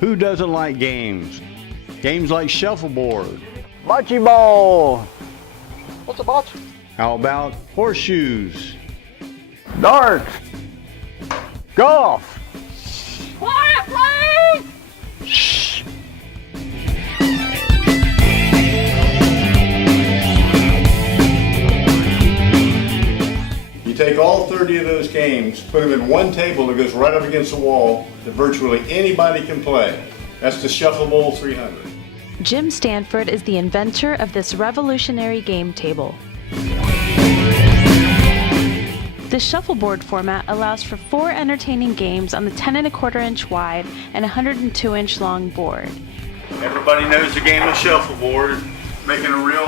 Who doesn't like games? Games like shuffleboard. Bocce ball. What's a bocce? How about horseshoes? Darts. Golf. Quiet, please! Shh. You take all 30 of those games, put them in one table that goes right up against the wall that virtually anybody can play. That's the ShuffleBowl 300. Jim Stanford is the inventor of this revolutionary game table. The shuffleboard format allows for 4 entertaining games on the 10¼ inch wide and 102 inch long board. Everybody knows the game of shuffleboard, making a real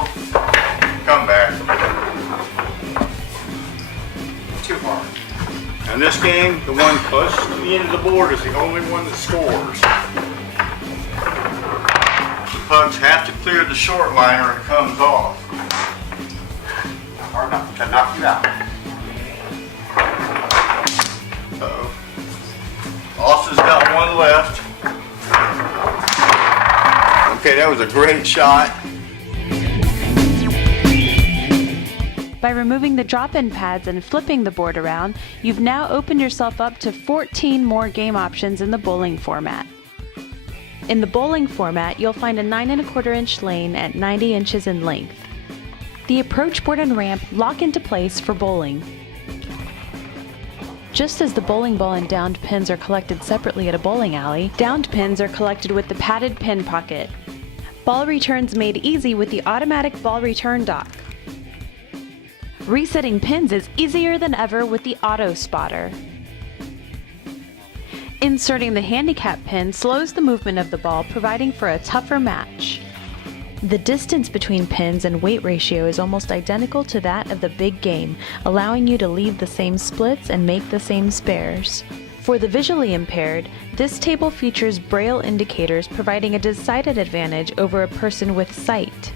comeback. Too hard. In this game, the one closest to the end of the board is the only one that scores. The pucks have to clear the short line or it comes off. Hard enough to knock you out. Uh-oh. Austin's got one left. Okay, that was a great shot. By removing the drop-in pads and flipping the board around, you've now opened yourself up to 14 more game options in the bowling format. In the bowling format, you'll find a 9¼ inch lane at 90 inches in length. The approach board and ramp lock into place for bowling. Just as the bowling ball and downed pins are collected separately at a bowling alley, downed pins are collected with the padded pin pocket. Ball returns made easy with the automatic ball return dock. Resetting pins is easier than ever with the auto spotter. Inserting the handicap pin slows the movement of the ball, providing for a tougher match. The distance between pins and weight ratio is almost identical to that of the big game, allowing you to leave the same splits and make the same spares. For the visually impaired, this table features braille indicators, providing a decided advantage over a person with sight.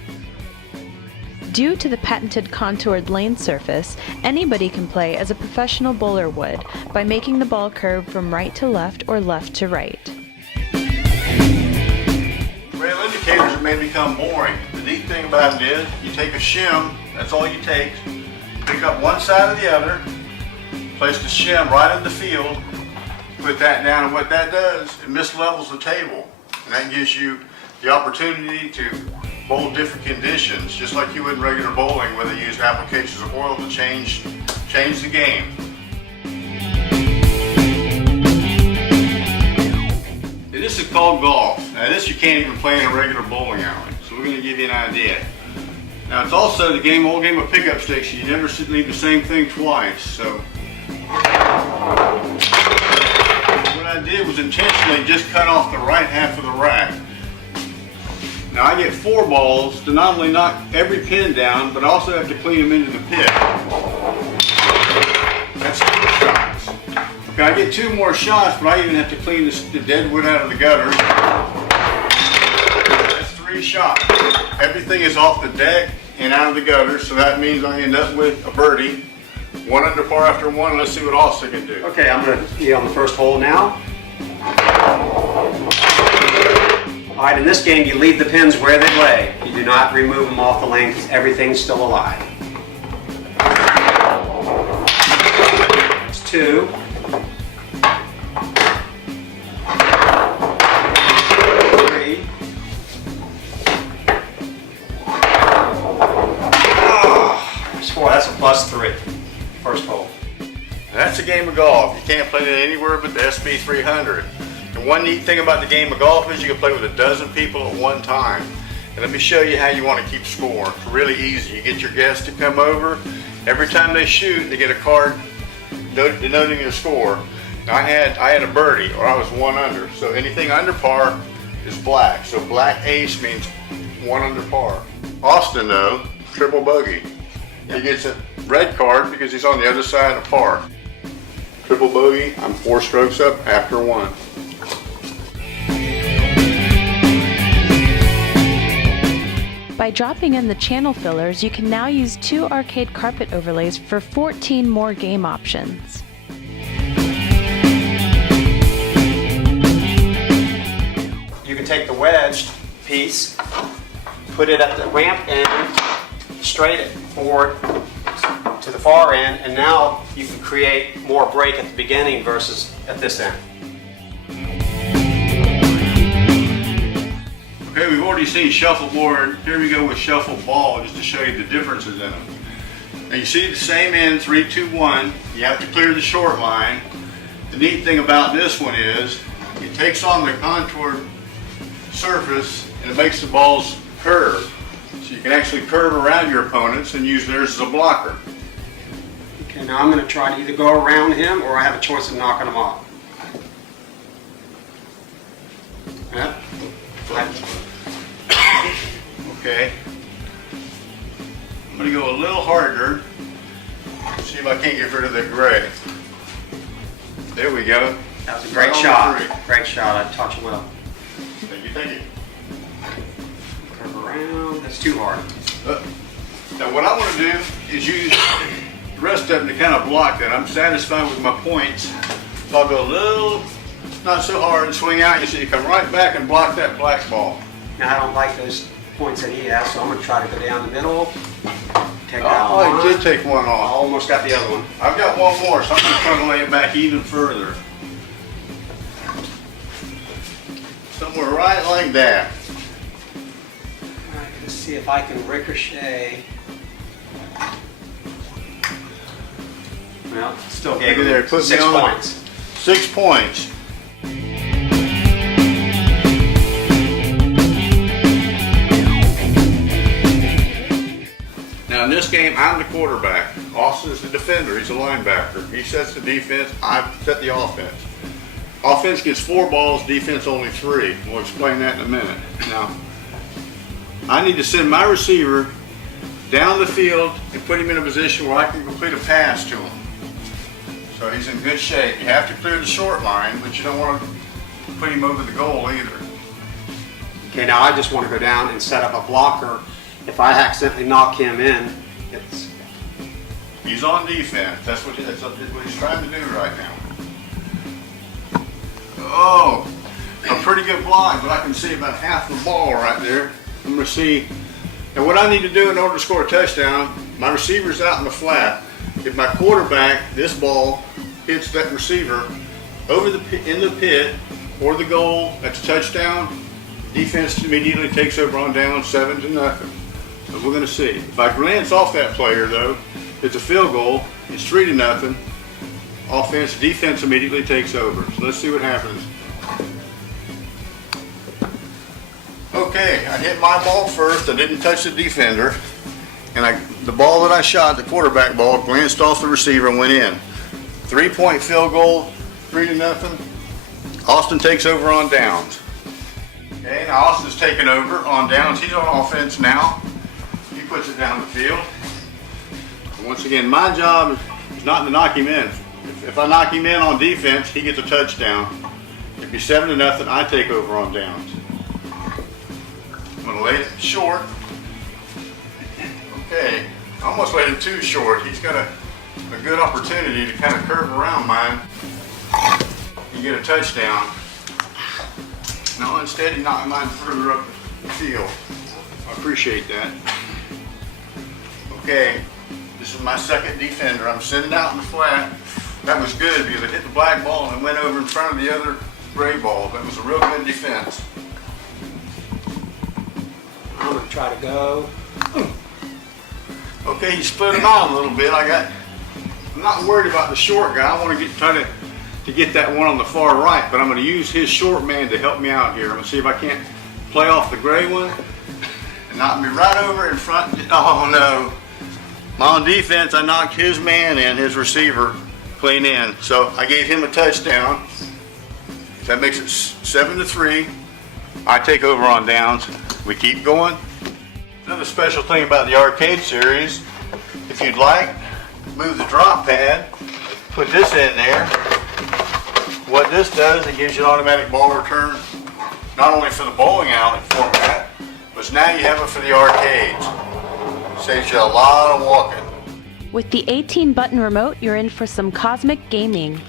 Due to the patented contoured lane surface, anybody can play as a professional bowler would by making the ball curve from right to left or left to right. Braille indicators may become boring. The neat thing about it is you take a shim, that's all you take, pick up one side or the other, place the shim right in the field, put that down, and what that does, it mislevels the table. And that gives you the opportunity to bowl different conditions, just like you would in regular bowling where they use applications of oil to change the game. This is called golf. Now this you can't even play in a regular bowling alley, so we're going to give you an idea. Now it's also the old game of pickup sticks. You never leave the same thing twice. So what I did was intentionally just cut off the right half of the rack. Now I get 4 balls to not only knock every pin down, but I also have to clean them into the pit. That's 2 shots. Okay, I get 2 more shots, but I even have to clean the dead wood out of the gutter. That's 3 shots. Everything is off the deck and out of the gutter, so that means I end up with a birdie. 1 under par after 1. Let's see what Austin can do. Okay, I'm going to be on the first hole now. All right, in this game, you leave the pins where they lay. You do not remove them off the lane because everything's still alive. It's 2. 3. There's 4. That's a +3. First hole. That's a game of golf. You can't play it anywhere but the SB 300. And one neat thing about the game of golf is you can play with a dozen people at one time. And let me show you how you want to keep score. It's really easy. You get your guests to come over. Every time they shoot, they get a card denoting their score. Now I had a birdie, or I was 1 under. So anything under par is black. So black ace means 1 under par. Austin, though, triple bogey. He gets a red card because he's on the other side of par. Triple bogey, I'm 4 strokes up after 1. By dropping in the channel fillers, you can now use 2 arcade carpet overlays for 14 more game options. take the wedged piece, put it at the ramp end, straight it forward to the far end, and now you can create more break at the beginning versus at this end. Okay, we've already seen shuffleboard. Here we go with shuffleball just to show you the differences in them. Now you see the same end, 3, 2, 1. You have to clear the short line. The neat thing about this one is it takes on the contoured surface and it makes the balls curve. So you can actually curve around your opponents and use theirs as a blocker. Okay, now I'm going to try to either go around him or I have a choice of knocking him off. Yeah. Okay. I'm going to go a little harder. See if I can't get rid of the gray. There we go. That was a great Right on shot. the three. Great shot. I taught you well. Thank you, thank you. Curve around. That's too hard. Now what I want to do is use the rest of them to kind of block that. I'm satisfied with my points. So I'll go a little, not so hard, and swing out. You see, you come right back and block that black ball. Now I don't like those points that he has, so I'm going to try to go down the middle. Take that Oh, one. I did take one I off. almost got the other one. I've got one more, so I'm going to try to lay it back even further. Somewhere right like that. All right, let's see if I can ricochet. Well, still gave Look at there, him put me 6 on. points. 6 points. Now in this game, I'm the quarterback. Austin's the defender. He's a linebacker. He sets the defense. I set the offense. Offense gets 4 balls, defense only 3. We'll explain that in a minute. Now, I need to send my receiver down the field and put him in a position where I can complete a pass to him. So he's in good shape. You have to clear the short line, but you don't want to put him over the goal either. Okay, now I just want to go down and set up a blocker. If I accidentally knock him in, it's He's on defense. That's what he's trying to do right now. Oh, a pretty good block, but I can see about half the ball right there. I'm going to see. Now what I need to do in order to score a touchdown, my receiver's out in the flat. If my quarterback, this ball, hits that receiver over in the pit or the goal, that's a touchdown. Defense immediately takes over on down 7-0. So we're going to see. If I glance off that player though, it's a field goal. It's 3-0. Offense, defense immediately takes over. So let's see what happens. Okay, I hit my ball first. I didn't touch the defender. And the ball that I shot, the quarterback ball, glanced off the receiver and went in. 3-point field goal, 3-0. Austin takes over on downs. Okay, now Austin's taking over on downs. He's on offense now. He puts it down the field. And once again, my job is not to knock him in. If I knock him in on defense, he gets a touchdown. It'd be 7-0. I take over on downs. I'm going to lay it short. Okay, I almost laid it too short. He's got a good opportunity to kind of curve around mine. You get a touchdown. No, instead he knocked mine further up the field. I appreciate that. Okay, this is my second defender. I'm sitting out in the flat. That was good because I hit the black ball and went over in front of the other gray ball. That was a real good defense. I'm going to try to go. Okay, he split him out a little bit. I'm not worried about the short guy. I want to try to get that one on the far right, but I'm going to use his short man to help me out here. I'm going to see if I can't play off the gray one and knock me right over in front. Oh no. On defense, I knocked his man in, his receiver, clean in. So I gave him a touchdown. That makes it 7-3. I take over on downs. We keep going. Another special thing about the arcade series, if you'd like, move the drop pad, put this in there. What this does, it gives you an automatic ball return, not only for the bowling alley format, but now you have it for the arcades. Saves you a lot of walking. With the 18-button remote, you're in for some cosmic gaming.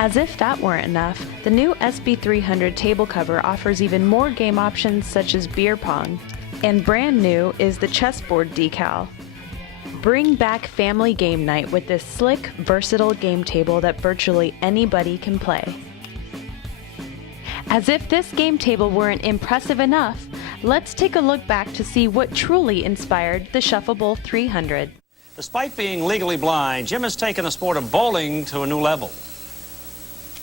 As if that weren't enough, the new SB300 table cover offers even more game options such as beer pong. And brand new is the chessboard decal. Bring back family game night with this slick, versatile game table that virtually anybody can play. As if this game table weren't impressive enough, let's take a look back to see what truly inspired the ShuffleBowl 300. Despite being legally blind, Jim has taken the sport of bowling to a new level.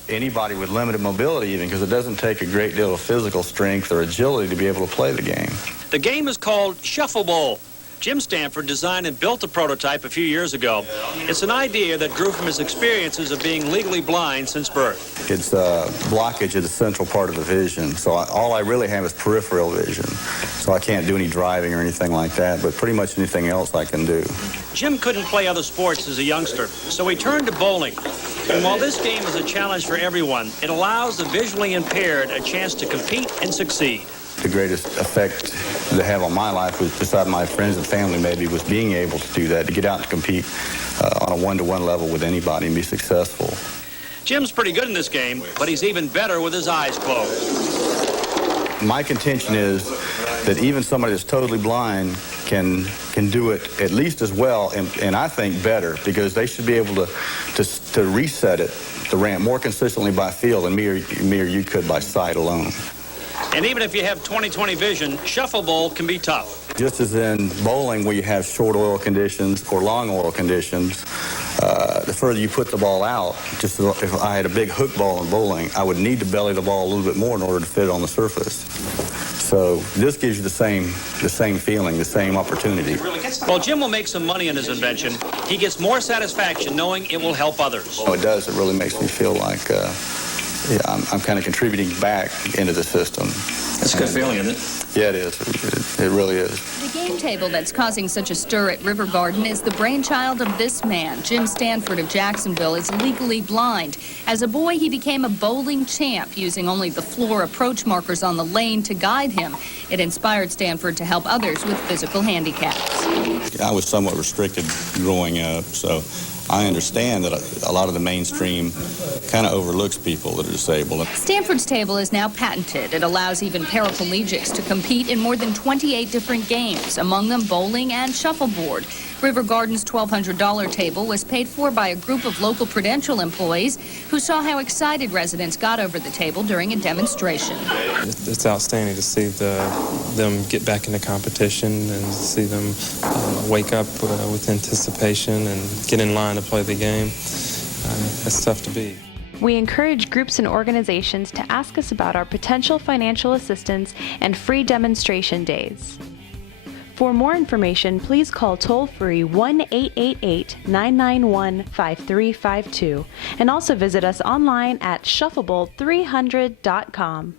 Anybody with limited mobility even, because it doesn't take a great deal of physical strength or agility to be able to play the game. The game is called ShuffleBowl. Jim Stanford designed and built the prototype a few years ago. It's an idea that grew from his experiences of being legally blind since birth. It's a blockage of the central part of the vision, so all I really have is peripheral vision. So I can't do any driving or anything like that, but pretty much anything else I can do. Jim couldn't play other sports as a youngster, so he turned to bowling. And while this game is a challenge for everyone, it allows the visually impaired a chance to compete and succeed. The greatest effect to have on my life was, beside my friends and family maybe, was being able to do that, to get out and compete on a one-to-one level with anybody and be successful. Jim's pretty good in this game, but he's even better with his eyes closed. My contention is that even somebody that's totally blind can do it at least as well, and I think better, because they should be able to reset it, the ramp, more consistently by feel than me or you could by sight alone. And even if you have 20/20 vision, ShuffleBowl can be tough. Just as in bowling, where you have short oil conditions or long oil conditions, the further you put the ball out, just as if I had a big hook ball in bowling, I would need to belly the ball a little bit more in order to fit it on the surface. So this gives you the same feeling, the same opportunity. While Jim will make some money on his invention, he gets more satisfaction knowing it will help others. It does. It really makes me feel like I'm kind of contributing back into the system. That's a good feeling, isn't it? Yeah, it is. It really is. The game table that's causing such a stir at River Garden is the brainchild of this man. Jim Stanford of Jacksonville is legally blind. As a boy, he became a bowling champ, using only the floor approach markers on the lane to guide him. It inspired Stanford to help others with physical handicaps. I was somewhat restricted growing up, so I understand that a lot of the mainstream kind of overlooks people that are disabled. Stanford's table is now patented. It allows even paraplegics to compete in more than 28 different games, among them bowling and shuffleboard. River Garden's $1,200 table was paid for by a group of local Prudential employees who saw how excited residents got over the table during a demonstration. It's outstanding to see them get back into competition and see them wake up with anticipation and get in line to play the game. It's tough to beat. We encourage groups and organizations to ask us about our potential financial assistance and free demonstration days. For more information, please call toll-free 1-888-991-5352 and also visit us online at shufflebowl300.com.